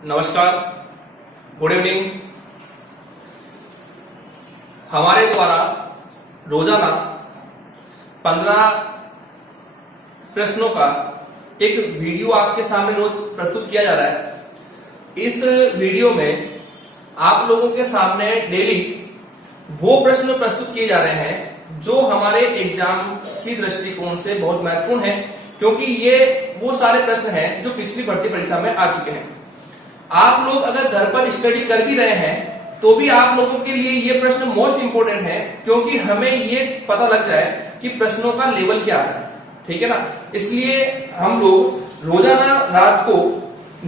नमस्कार, good evening. हमारे द्वारा रोजाना 15 प्रश्नों का एक वीडियो आपके सामने रोज प्रस्तुत किया जा रहा है। इस वीडियो में आप लोगों के सामने डेली वो प्रश्न प्रस्तुत किए जा रहे हैं जो हमारे एग्जाम की दृष्टिकोण से बहुत महत्वपूर्ण है, क्योंकि ये वो सारे प्रश्न हैं जो पिछली भर्ती परीक्षा में आ चुके हैं। आप लोग अगर घर पर स्टडी कर भी रहे हैं तो भी आप लोगों के लिए ये प्रश्न मोस्ट इंपोर्टेंट है, क्योंकि हमें ये पता लग जाए कि प्रश्नों का लेवल क्या है। ठीक है ना। इसलिए हम लोग रोजाना रात को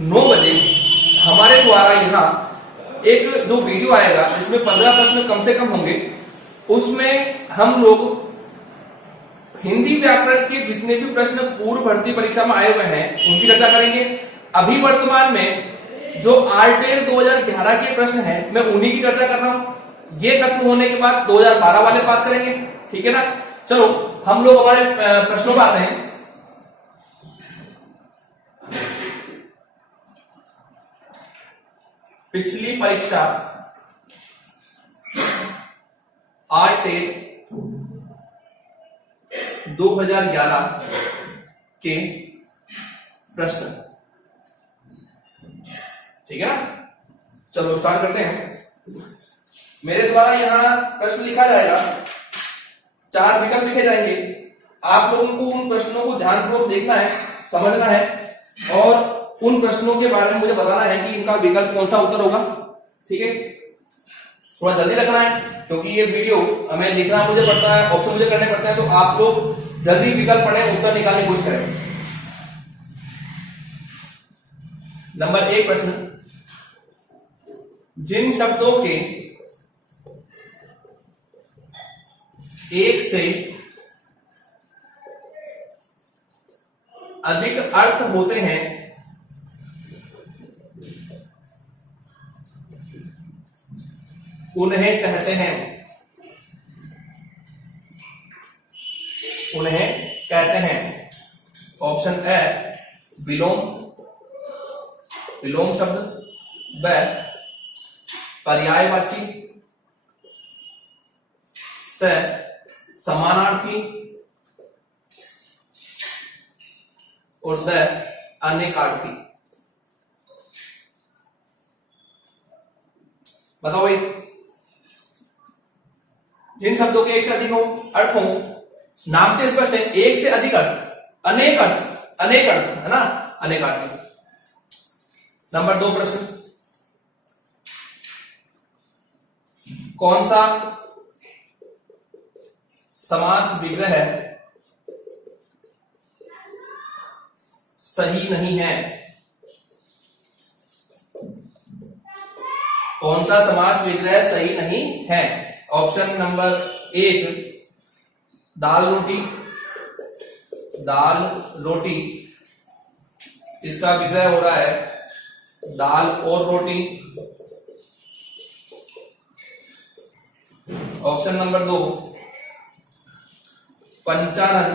9 बजे हमारे द्वारा यहाँ एक जो वीडियो आएगा जिसमें 15 प्रश्न कम से कम होंगे, उसमें हम लोग हिंदी व्याकरण के जितने भी प्रश्न पूर्व भर्ती परीक्षा में आए हुए हैं उनकी चर्चा करेंगे। अभी वर्तमान में जो आरटेड 2011 के प्रश्न हैं मैं उन्हीं की चर्चा कर रहा हूं। ये खत्म होने के बाद 2012 वाले बात करेंगे। ठीक है ना। चलो हम लोग हमारे प्रश्नों पर आते हैं। पिछली परीक्षा आरटेड 2011 के प्रश्न, ठीक है ना। चलो स्टार्ट करते हैं। मेरे द्वारा यहां प्रश्न लिखा जाएगा, 4 विकल्प लिखे जाएंगे। आप लोगों को उन प्रश्नों को ध्यानपूर्वक देखना है, समझना है और उन प्रश्नों के बारे में मुझे बताना है कि इनका विकल्प कौन सा उत्तर होगा। ठीक है। थोड़ा जल्दी रखना है क्योंकि ये वीडियो हमें लिखना मुझे पड़ता है, ऑप्शन मुझे करने पड़ते हैं, तो आप लोग जल्दी विकल्प पढ़ें, उत्तर निकालने की कोशिश करें। नंबर 1 प्रश्न, जिन शब्दों के एक से अधिक अर्थ होते हैं उन्हें कहते हैं ऑप्शन ए विलोम, विलोम शब्द, ब पर्यायवाची, स समानार्थी और द अनेकार्थी। बताओ भाई, जिन शब्दों के एक से अधिक हो अर्थ हो, नाम से स्पष्ट है, एक से अधिक अर्थ, अनेक अर्थ है ना, अनेकार्थी। नंबर 2 प्रश्न, कौन सा समास विग्रह सही नहीं है? कौन सा समास विग्रह सही नहीं है? ऑप्शन नंबर 1 दाल रोटी, इसका विग्रह हो रहा है दाल और रोटी। ऑप्शन नंबर 2 पंचानन,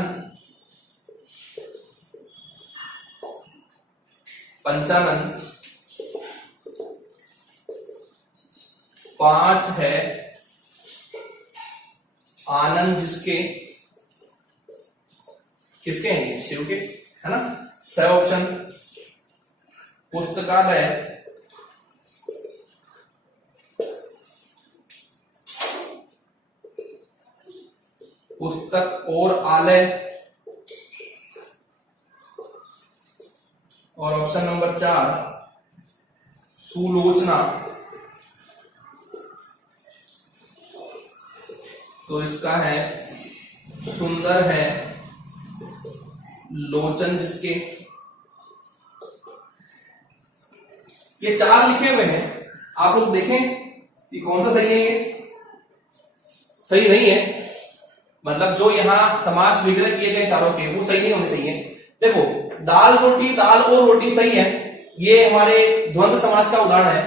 5 है आनंद जिसके, किसके हैं? शिव के, है ना। स ऑप्शन पुस्तकालय, पुस्तक और आलय, और ऑप्शन नंबर 4 सुलोचना। तो इसका है सुंदर है लोचन जिसके। ये 4 लिखे हुए हैं, आप लोग देखें कि कौन सा सही है। ये सही नहीं है, मतलब जो यहां समास विग्रह किए गए चारों के वो सही नहीं होने चाहिए। देखो, दाल और रोटी सही है, ये हमारे द्वंद्व समास का उदाहरण है।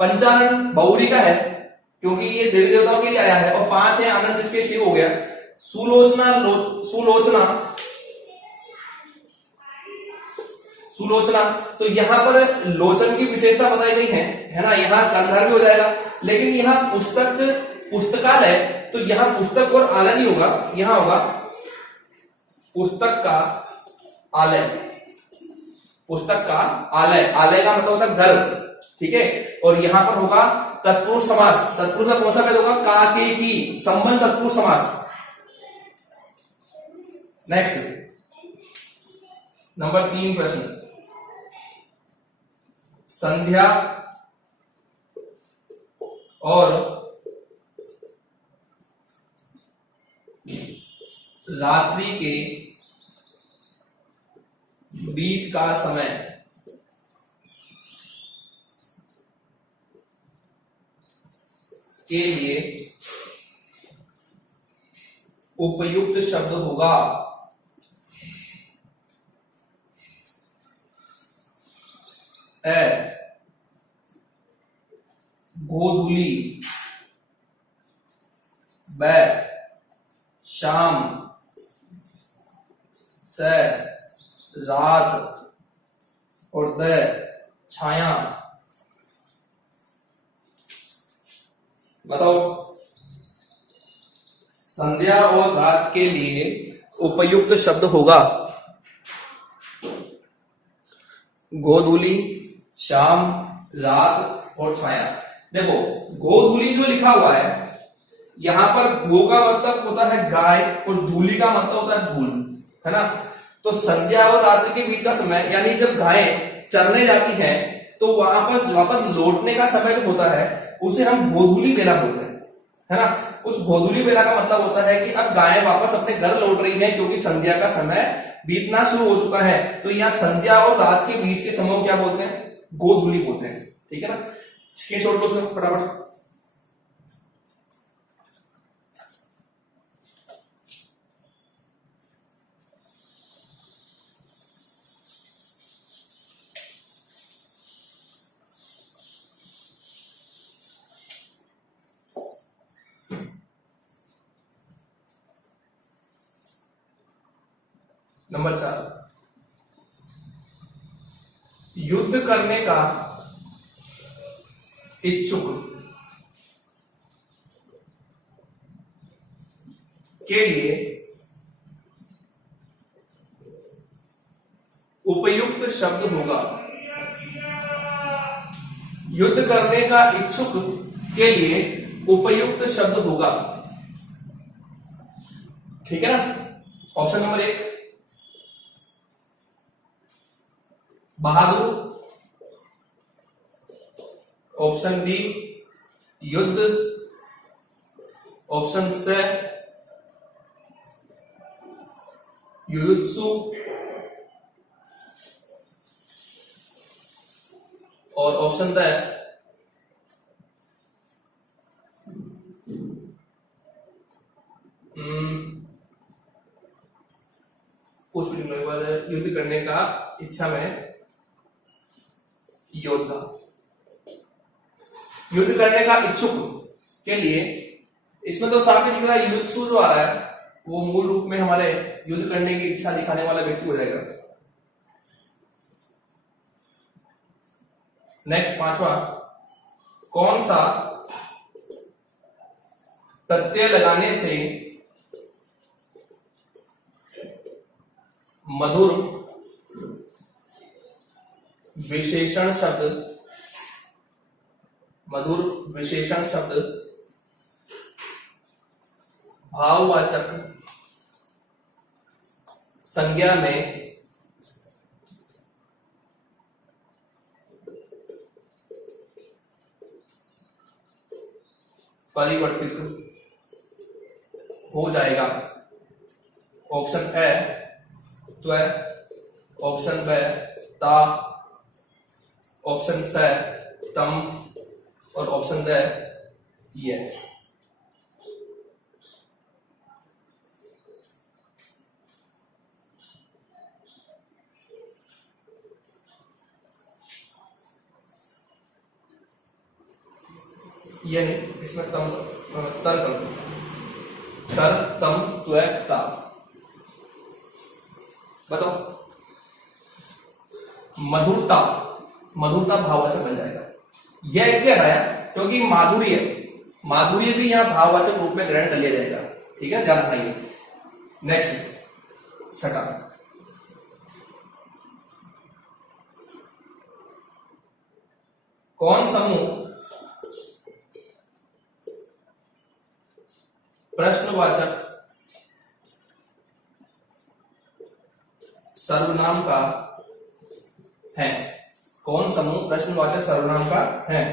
पंचानन बहुरी का है क्योंकि ये देवी देवताओं के लिए आया है, और 5 है आनंद जिसके शिव हो गया। सुलोचना सुलोचना। तो यहाँ पर लोचन की विशेषता बताई गई है ना, यहाँ कर्णधार भी हो जाएगा। लेकिन यहाँ पुस्तकालय, तो यहाँ पुस्तक और आलय नहीं होगा, यहाँ होगा पुस्तक का आलय। पुस्तक का आलय, आलय का मतलब होता है घर, ठीक है। और यहां पर होगा तत्पुरुष समास। तत्पुरुष का कौन सा पद होगा? का, के, की, संबंध तत्पुरुष समास। नेक्स्ट नंबर 3 प्रश्न, संध्या और रात्रि के बीच का समय के लिए उपयुक्त शब्द होगा। ए गोधूली, ब शाम, स रात और द छाया। बताओ, संध्या और रात के लिए उपयुक्त शब्द होगा गोधूली, शाम, रात और छाया। देखो, गोधूली जो लिखा हुआ है, यहां पर गो का मतलब होता है गाय और धूली का मतलब होता है धूल, है ना। तो संध्या और रात्रि के बीच का समय, यानी जब गायें चरने जाती हैं तो वापस लौटने का समय जो होता है उसे हम गोधूली बेला बोलते हैं, है ना। उस गोधूली बेला का मतलब होता है कि अब गायें वापस अपने घर लौट रही हैं क्योंकि संध्या का समय बीतना शुरू हो चुका है। तो यहाँ संध्या और रात के बीच के समय को क्या बोलते हैं? गोधूली बोलते हैं, ठीक है ना। स्क्रीनशॉट लो उसमें फटाफट। नंबर 4, युद्ध करने का इच्छुक के लिए उपयुक्त शब्द होगा। युद्ध करने का इच्छुक के लिए उपयुक्त शब्द होगा, ठीक है ना। ऑप्शन नंबर 1 बहादुर, ऑप्शन बी युद्ध, ऑप्शन सी युयुत्सु और ऑप्शन द युद्ध करने का इच्छा में योद्धा। युद्ध करने का इच्छुक के लिए, इसमें तो साफ दिख रहा है युयुत्सु जो आ रहा है वो मूल रूप में हमारे युद्ध करने की इच्छा दिखाने वाला व्यक्ति हो जाएगा। नेक्स्ट 5वां, कौन सा प्रत्यय लगाने से मधुर विशेषण शब्द भाववाचक संज्ञा में परिवर्तित हो जाएगा। ऑप्शन ए त्व, ऑप्शन बी ता, ऑप्शन सी तम और ऑप्शन द ये। ये नहीं, इसमें तम तर कर दो, तर तम त्व ता। बताओ, मधुरता, मधुरता भाववाचक बन जाएगा। यह इसलिए हटाया क्योंकि माधुर्य, माधुर्य भी यहां भाववाचक रूप में ग्रहण कर लिया जाएगा। ठीक है, ध्यान रखना। नेक्स्ट छठा, कौन समूह प्रश्नवाचक सर्वनाम का है? कौन समूह प्रश्नवाचक सर्वनाम का है?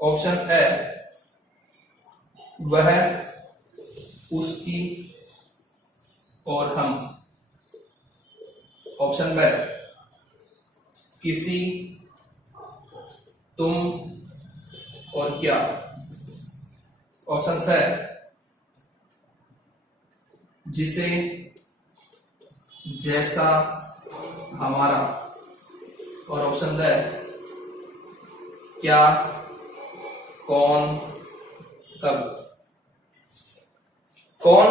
ऑप्शन ए वह, उसकी और हम। ऑप्शन बी किसी, तुम और क्या। ऑप्शन सी जिसे, जैसा, हमारा। और ऑप्शन डी क्या, कौन, कब। कौन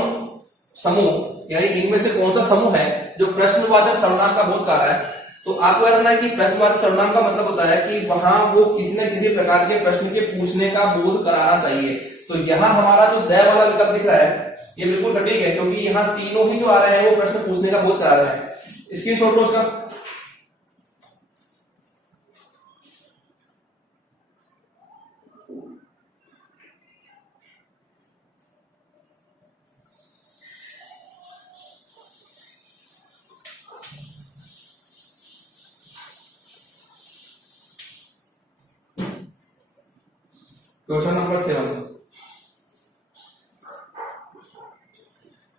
समूह यानी इनमें से कौन सा समूह है जो प्रश्नवाचक सर्वनाम का बोध कर रहा है? तो आपको याद रखना है कि प्रश्नवाचक सर्वनाम का मतलब होता है कि वहां वो किसी न किसी प्रकार के प्रश्न के पूछने का बोध कराना चाहिए। तो यहां हमारा जो द वाला विकल्प दिख रहा है ये बिल्कुल सटीक है, क्योंकि यहां तीनों ही जो आ रहे हैं वो प्रश्न पूछने का बोध करा रहे हैं। स्क्रीनशॉट लो उसका। क्वेश्चन नंबर 7,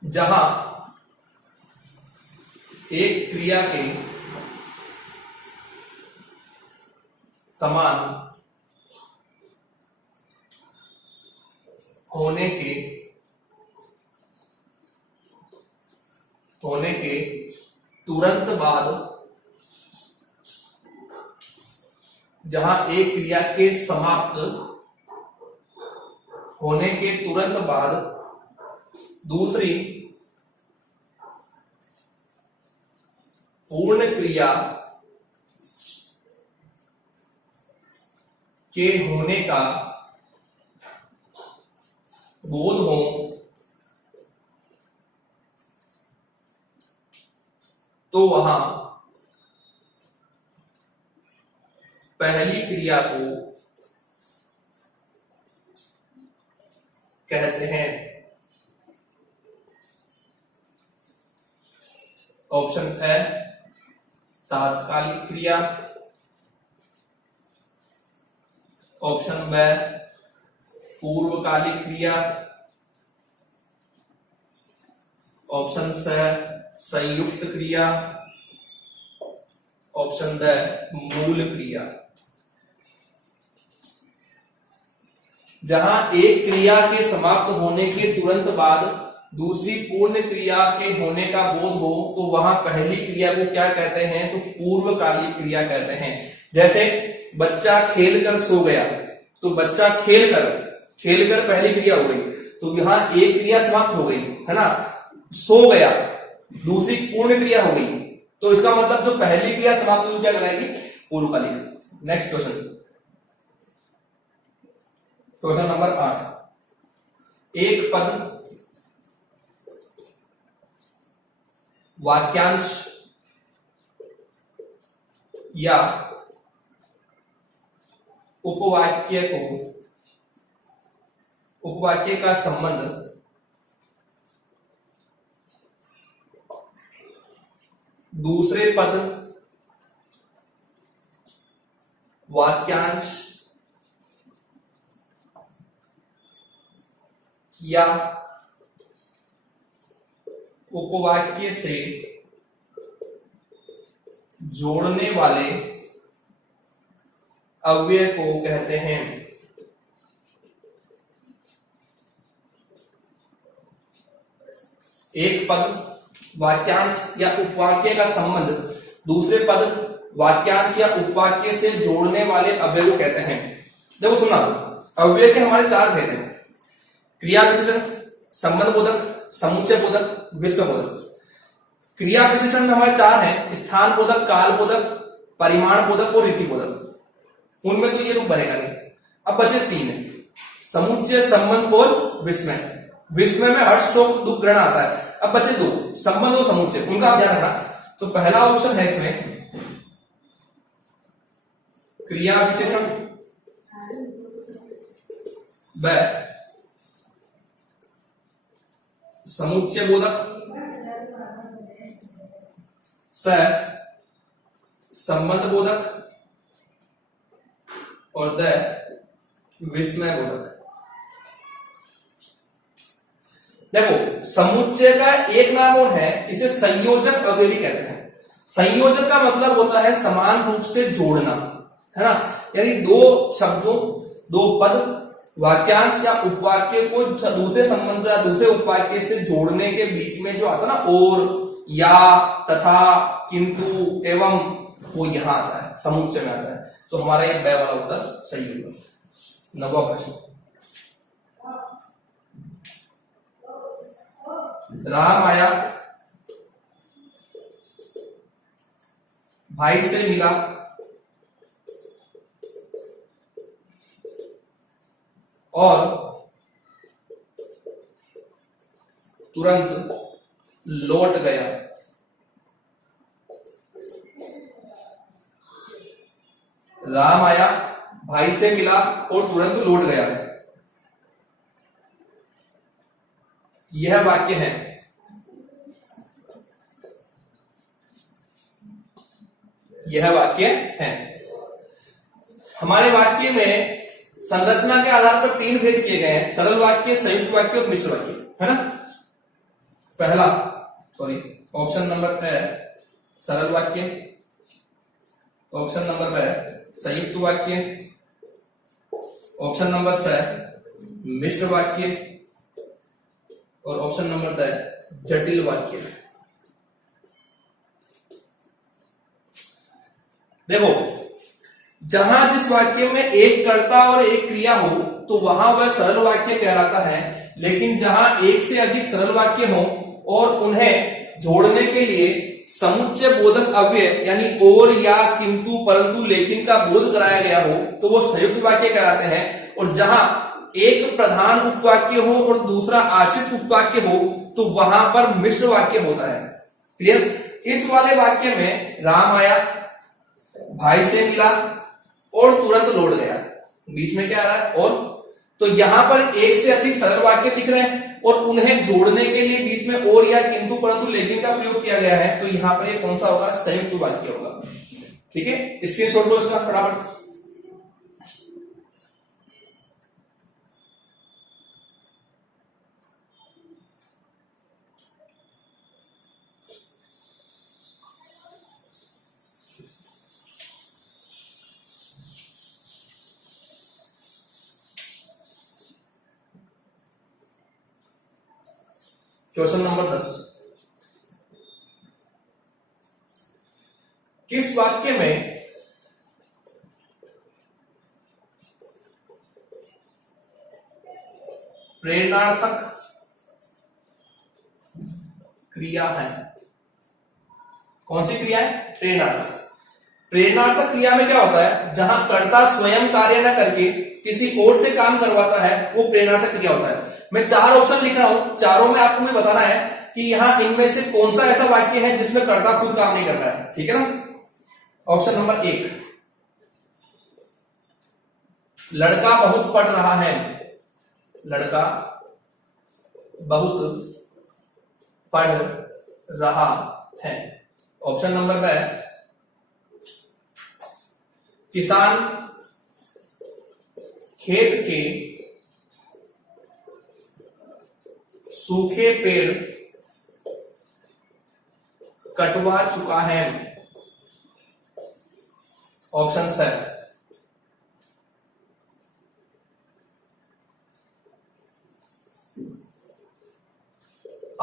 जहां एक क्रिया के समान होने के तुरंत बाद, जहां एक क्रिया के समाप्त होने के तुरंत बाद दूसरी पूर्ण क्रिया के होने का बोध हो, तो वहां पहली क्रिया को कहते हैं। ऑप्शन ए तात्कालिक क्रिया। ऑप्शन बी पूर्वकालिक क्रिया। ऑप्शन सी संयुक्त क्रिया। ऑप्शन डी मूल क्रिया। जहां एक क्रिया के समाप्त होने के तुरंत बाद दूसरी पूर्ण क्रिया के होने का बोध हो, तो वहां पहली क्रिया को क्या कहते हैं? तो पूर्वकालिक क्रिया कहते हैं। जैसे बच्चा खेलकर सो गया, तो बच्चा खेलकर पहली क्रिया हो गई, तो यहां एक क्रिया समाप्त हो गई है ना। सो गया दूसरी पूर्ण क्रिया हो गई, तो इसका मतलब जो पहली क्रिया समाप्त हुई क्या कहलाएगी? पूर्वकालिक। नेक्स्ट क्वेश्चन, क्वेश्चन नंबर 8, एक पद वाक्यांश या उपवाक्य का संबंध दूसरे पद वाक्यांश या उपवाक्य से जोड़ने वाले अव्यय को कहते हैं। एक पद वाक्यांश या उपवाक्य का संबंध दूसरे पद वाक्यांश या उपवाक्य से जोड़ने वाले अव्यय को कहते हैं। देखो सुना, अव्यय के हमारे 4 भेद हैं: क्रिया विशेषण, संबंध बोधक, समुच्चय बोधक, विश्व बोधक। क्रिया विशेषण हमारे 4 हैं: स्थान बोधक, काल बोधक, परिमाण बोधक और रीति बोधक, उनमें तो ये रूप बनेगा नहीं। अब बचे 3 समुच्चय, संबंध और विस्मय। विस्मय में हर्ष, शोक, दुख, ग्रहण आता है। अब बचे 2 संबंध और समुच्चय, उनका आप ध्यान रखना। तो पहला ऑप्शन है इसमें क्रिया विशेषण, व समुच्चय बोधक, स संबंध बोधक और द विस्मय बोधक। देखो समुच्चय का एक नाम और है, इसे संयोजक अवयवी कहते हैं। संयोजक का मतलब होता है समान रूप से जोड़ना, है ना, यानी 2 शब्दों, 2 पद, वाक्यांश या उपवाक्य को दूसरे संबंध या दूसरे उपवाक्य से जोड़ने के बीच में जो आता है ना, और, या, तथा, किंतु, एवं, वो यहां आता है, समुच्चय में आता है। तो हमारा ये ब वाला उत्तर सही होगा। 9वां प्रश्न, राम आया, भाई से मिला और तुरंत लौट गया। राम आया, भाई से मिला और तुरंत लौट गया, यह वाक्य है। यह वाक्य है। हमारे वाक्य में संरचना के आधार पर 3 भेद किए गए हैं, सरल वाक्य, संयुक्त वाक्य और मिश्र वाक्य, है ना। पहला ऑप्शन नंबर है सरल वाक्य, ऑप्शन नंबर है संयुक्त वाक्य, ऑप्शन नंबर है मिश्र वाक्य और ऑप्शन नंबर है जटिल वाक्य। देखो जहां जिस वाक्य में एक कर्ता और एक क्रिया हो तो वहां वह सरल वाक्य कहलाता है, लेकिन जहां एक से अधिक सरल वाक्य हो और उन्हें जोड़ने के लिए समुच्चय बोधक अव्यय यानी और, या, किंतु, परंतु, लेकिन का बोध कराया गया हो तो वो संयुक्त वाक्य कहलाते हैं। और जहां एक प्रधान उपवाक्य हो और दूसरा आश्रित उपवाक्य हो तो वहां पर मिश्र वाक्य होता है। क्लियर। इस वाले वाक्य में राम आया, भाई से मिला और तुरंत लौट गया, बीच में क्या आ रहा है और, तो यहां पर एक से अधिक सरल वाक्य दिख रहे हैं और उन्हें जोड़ने के लिए बीच में और, या, किंतु, परंतु, लेकिन का प्रयोग किया गया है। तो यहां पर ये कौन सा होगा, संयुक्त वाक्य होगा। ठीक है, स्क्रीनशॉट लो इसका फटाफट। क्वेश्चन नंबर 10, किस वाक्य में प्रेरणार्थक क्रिया है? कौन सी क्रिया है? प्रेरणार्थक। प्रेरणार्थक क्रिया में क्या होता है, जहां कर्ता स्वयं कार्य न करके किसी और से काम करवाता है वो प्रेरणार्थक क्रिया होता है। मैं 4 ऑप्शन लिख रहा हूं, चारों में आपको मुझे बताना है कि यहां इनमें से कौन सा ऐसा वाक्य है जिसमें कर्ता खुद काम नहीं कर रहा है। ठीक है ना। ऑप्शन नंबर 1, लड़का बहुत पढ़ रहा है, लड़का बहुत पढ़ रहा है। ऑप्शन नंबर 2, किसान खेत के सूखे पेड़ कटवा चुका है। ऑप्शन है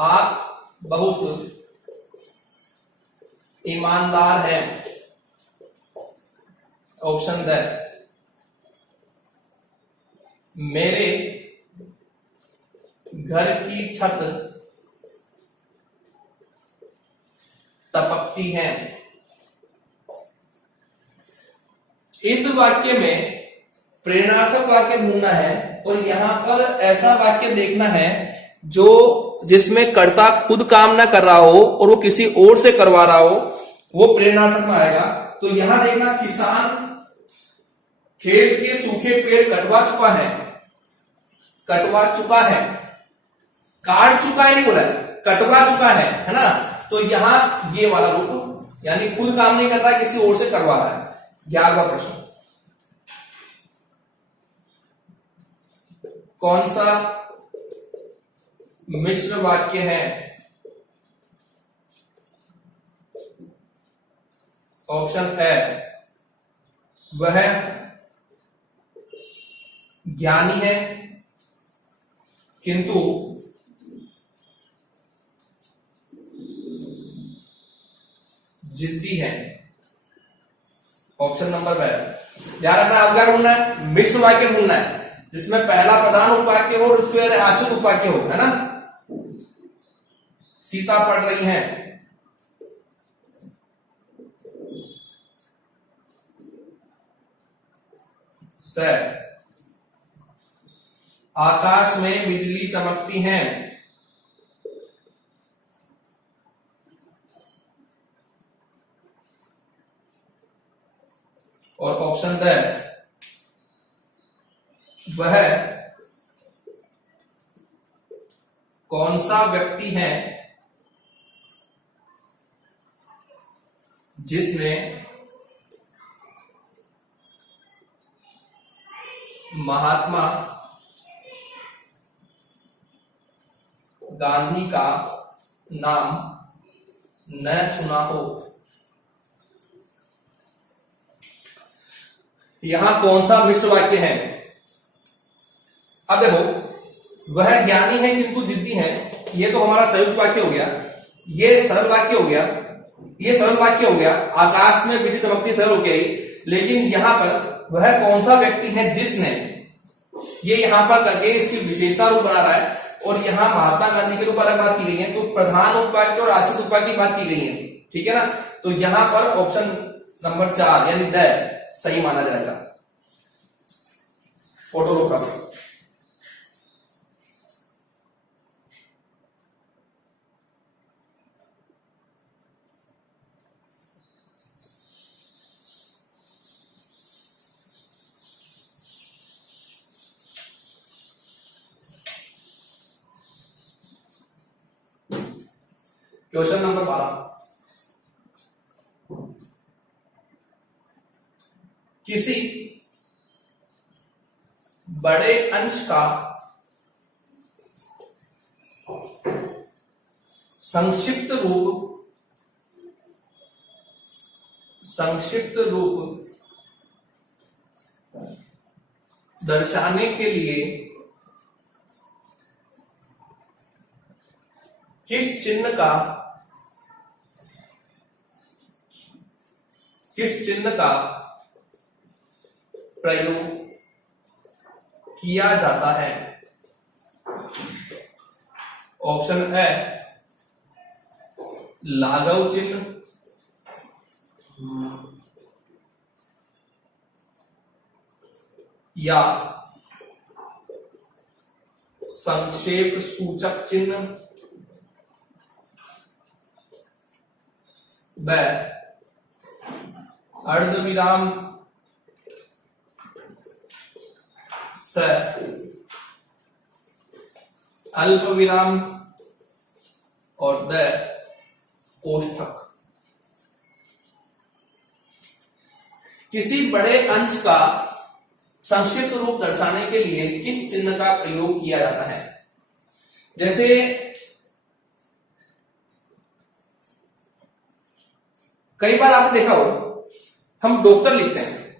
आप बहुत ईमानदार हैं। ऑप्शन है मेरे घर की छत टपकती है। वाक्य में प्रेरणार्थक वाक्य ढूंढना है और यहां पर ऐसा वाक्य देखना है जो जिसमें कर्ता खुद काम ना कर रहा हो और वो किसी और से करवा रहा हो, वो प्रेरणार्थक में आएगा। तो यहां देखना, किसान खेत के सूखे पेड़ कटवा चुका है, कटवा चुका है, काट चुका है नहीं बोला है, कटवा चुका है ना। तो यहां ये वाला रूप, यानी खुद काम नहीं कर रहा है, किसी और से करवा रहा है। 11वां प्रश्न, कौन सा मिश्र वाक्य है? ऑप्शन है, वह ज्ञानी है किंतु जिद्दी है। ऑप्शन नंबर है, ध्यान रखना, आपका ढूंढना है, मिश्र वाक्य ढूंढना है जिसमें पहला प्रधान उपवाक्य हो और उसके बाद आश्रित उपवाक्य हो, है ना। सीता पढ़ रही हैं, सर आकाश में बिजली चमकती हैं, और ऑप्शन द, वह कौन सा व्यक्ति है जिसने महात्मा गांधी का नाम न सुना हो। यहां कौन सा मिश्र वाक्य है? अब देखो, वह ज्ञानी है किंतु जिद्दी है, ये तो हमारा संयुक्त वाक्य हो गया, ये सरल वाक्य हो गया, ये सरल वाक्य हो गया, आकाश में बिजली चमकती सरल हो गई। लेकिन यहां पर वह कौन सा व्यक्ति है जिसने, ये यहां पर करके इसकी विशेषता रूप बना रहा है और यहां महात्मा गांधी के ऊपर अलग बात की गई है, तो प्रधान उपवाक्य और आश्रित उपवाक्य की बात की गई है, ठीक है ना। तो यहां पर ऑप्शन नंबर 4 यानी द सही माना जाएगा। फोटोग्राफी, क्वेश्चन नंबर 12, किसी बड़े अंश का संक्षिप्त रूप दर्शाने के लिए किस चिन्ह का प्रयोग किया जाता है? ऑप्शन है, लाघव चिन्ह, या संक्षेप सूचक चिन्ह, व अर्धविराम, स अल्प विराम, और द कोष्ठक। किसी बड़े अंश का संक्षिप्त रूप दर्शाने के लिए किस चिन्ह का प्रयोग किया जाता है? जैसे कई बार आपने देखा हो, हम डॉक्टर लिखते हैं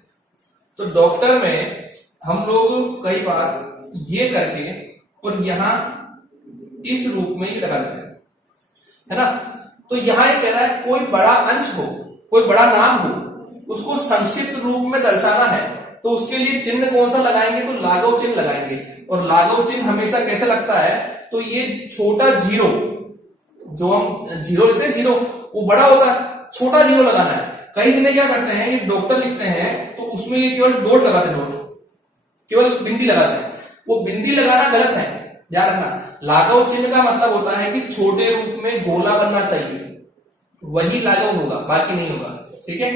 तो डॉक्टर में हम लोग कई बार ये करके और यहां इस रूप में ही लगा देते हैं, है ना। तो यहां ये कह रहा है कोई बड़ा अंश हो, कोई बड़ा नाम हो, उसको संक्षिप्त रूप में दर्शाना है, तो उसके लिए चिन्ह कौन सा लगाएंगे? तो लाघव चिन्ह लगाएंगे। और लाघव चिन्ह हमेशा कैसे लगता है? तो ये छोटा जीरो, जो हम जीरो लिखते हैं, जीरो वो बड़ा होता है, छोटा जीरो लगाना है। कई जने क्या करते हैं, ये डॉक्टर लिखते हैं तो उसमें ये केवल डॉट लगाते हैं, डॉट केवल बिंदी लगाते हैं। वो बिंदी लगाना गलत है, ध्यान रखना। लाघव चिन्ह का मतलब होता है कि छोटे रूप में गोला बनना चाहिए, वही लाघव होगा, बाकी नहीं होगा। ठीक है,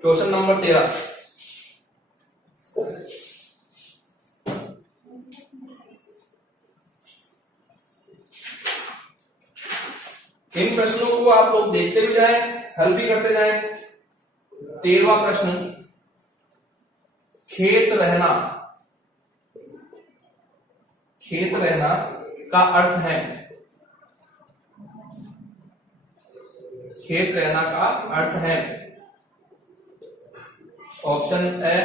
क्वेश्चन नंबर 13। इन प्रश्नों को आप लोग देखते भी जाएं, हल भी करते जाएं। 13वां प्रश्न, खेत रहना, खेत रहना का अर्थ है, खेत रहना का अर्थ है। ऑप्शन ए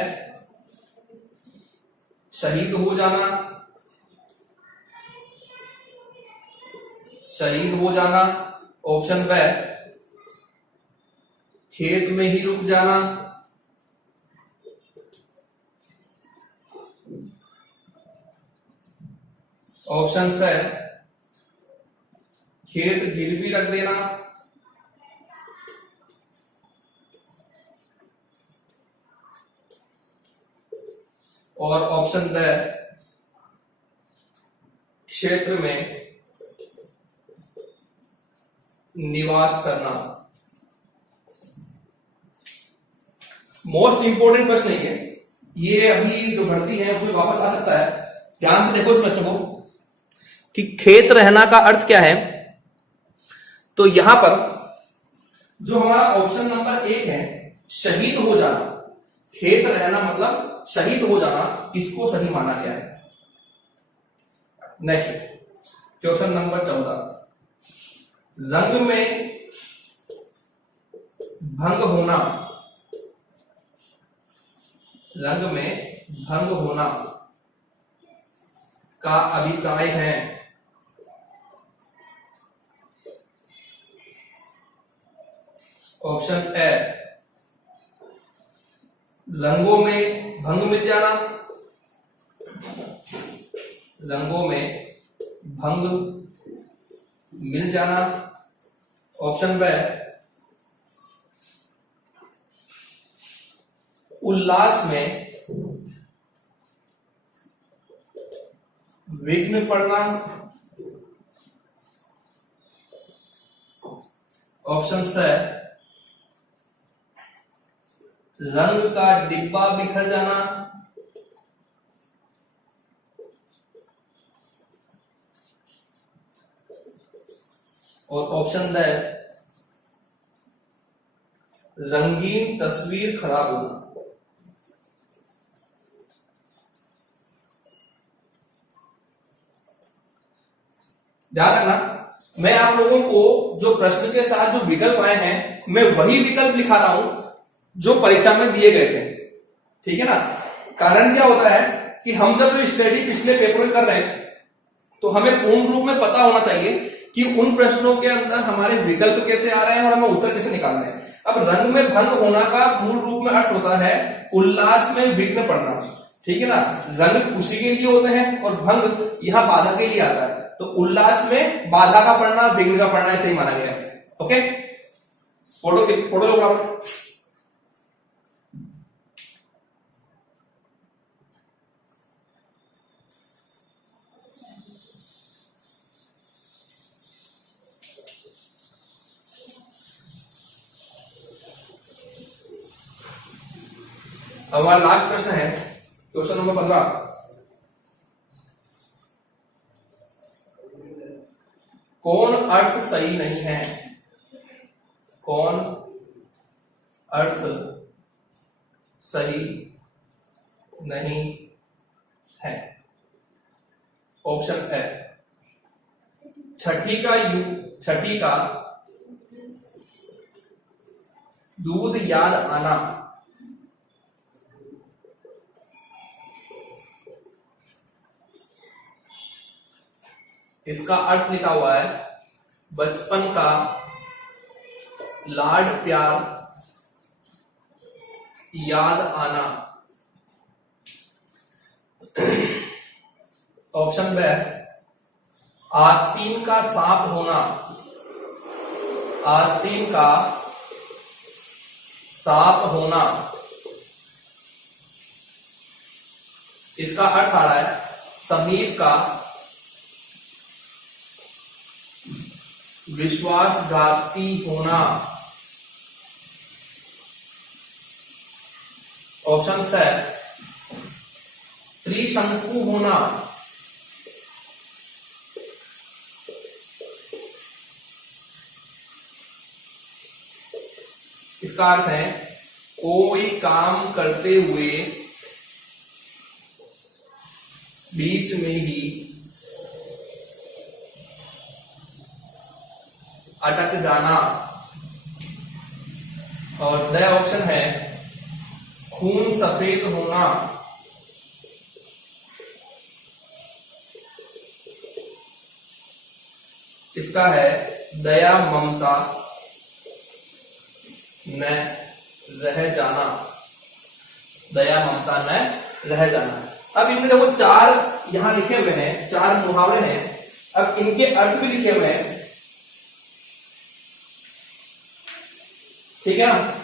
शहीद हो जाना, शहीद हो जाना। ऑप्शन बी खेत में ही रुक जाना। ऑप्शन सी खेत गिरवी रख देना। और ऑप्शन डी क्षेत्र में निवास करना। मोस्ट इंपोर्टेंट प्रश्न है ये अभी जो भर्ती है उसमें वापस आ सकता है। ध्यान से देखो इस प्रश्न को कि खेत रहना का अर्थ क्या है। तो यहां पर जो हमारा ऑप्शन नंबर 1 है शहीद हो जाना, खेत रहना मतलब शहीद हो जाना, इसको सही माना गया है। नेक्स्ट क्वेश्चन नंबर 14, रंग में भंग होना, रंग में भंग होना का अभिप्राय है। ऑप्शन ए रंगों में भंग मिल जाना, रंगों में भंग मिल जाना। ऑप्शन बी उल्लास में विघ्न पड़ना। ऑप्शन सी रंग का डिब्बा बिखर जाना। और ऑप्शन डी रंगीन तस्वीर खराब होना। ध्यान रखना, मैं आप लोगों को जो प्रश्न के साथ जो विकल्प आए हैं मैं वही विकल्प लिखा रहा हूं जो परीक्षा में दिए गए थे। ठीक है ना। कारण क्या होता है कि हम जब स्टडी पिछले पेपर में कर रहे हैं तो हमें पूर्ण रूप में पता होना चाहिए कि उन प्रश्नों के अंदर हमारे विकल्प कैसे आ रहे हैं और हमें उत्तर कैसे निकालने हैं। अब रंग में भंग होना का मूल रूप में अर्थ होता है उल्लास में विघ्न पड़ना। ठीक है ना। रंग खुशी के लिए होते हैं और भंग यहां बाधा के लिए आता है। तो उल्लास में बाधा का पड़ना, विघ्न का पड़ना ऐसे ही माना गया है। ओके, फोटो लो बराबर। हमारा लास्ट प्रश्न है क्वेश्चन नंबर 15। कौन अर्थ सही नहीं है, कौन अर्थ सही नहीं है। ऑप्शन ए छठी का दूध याद आना। इसका अर्थ लिखा हुआ है बचपन का लाड प्यार याद आना। ऑप्शन बी आस्तीन का सांप होना, आस्तीन का सांप होना। इसका अर्थ आ रहा है समीप का विश्वासघाती होना। ऑप्शन है त्रिशंकु होना। इसका अर्थ है कोई काम करते हुए बीच में ही अटक जाना। और द ऑप्शन है खून सफेद होना। इसका है दया ममता न रह जाना। दया ममता न रह जाना। अब इनमें देखो चार यहां लिखे हुए हैं, चार मुहावरे हैं। अब इनके अर्थ भी लिखे हुए हैं, ठीक है ना।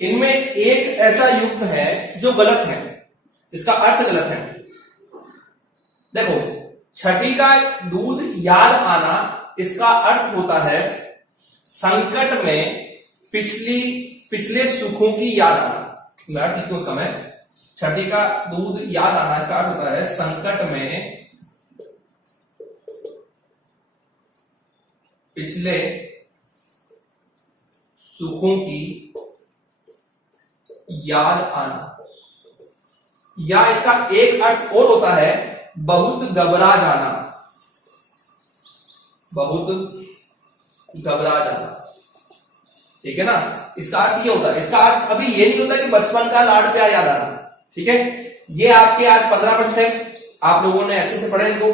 इनमें एक ऐसा युक्त है जो गलत है, जिसका अर्थ गलत है। देखो, छठी का दूध याद आना, इसका अर्थ होता है संकट में पिछले सुखों की याद आना। मैं अर्थ लिखूं उसका, मैं छठी का दूध याद आना, इसका अर्थ होता है संकट में पिछले सुखों की याद आना। या इसका एक अर्थ और होता है बहुत घबरा जाना। बहुत घबरा जाना, ठीक है ना। इसका अर्थ ये होता है, इसका अर्थ अभी ये नहीं होता कि बचपन का लाड प्यार याद आना, ठीक है। ये आपके आज 15 प्रश्न है, आप लोगों ने अच्छे से पढ़े इनको।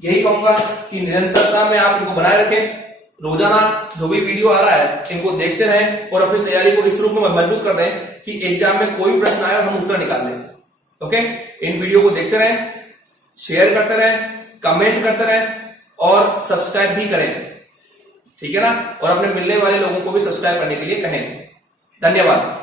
यही कहूंगा कि निरंतरता में आप इनको बनाए रखें। रोजाना जो भी वीडियो आ रहा है इनको देखते रहें और अपनी तैयारी को इस रूप में मजबूत कर दें कि एग्जाम में कोई प्रश्न आए और हम उत्तर निकाल लें। ओके, इन वीडियो को देखते रहें, शेयर करते रहें, कमेंट करते रहें और सब्सक्राइब भी करें, ठीक है ना। और अपने मिलने वाले लोगों को भी सब्सक्राइब करने के लिए कहें। धन्यवाद।